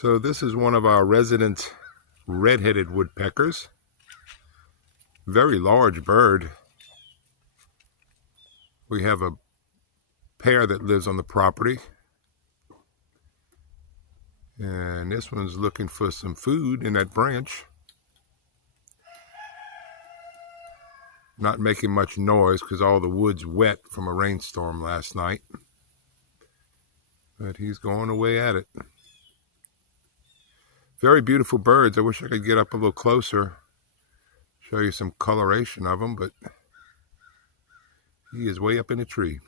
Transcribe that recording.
So this is one of our resident Red Headed Woodpeckers. Very large bird. We have a pair that lives on the property. And this one's looking for some food in that branch. Not making much noise because all the wood's wet from a rainstorm last night. But he's going away at it. Very beautiful birds. I wish I could get up a little closer, show you some coloration of them, but he is way up in a tree.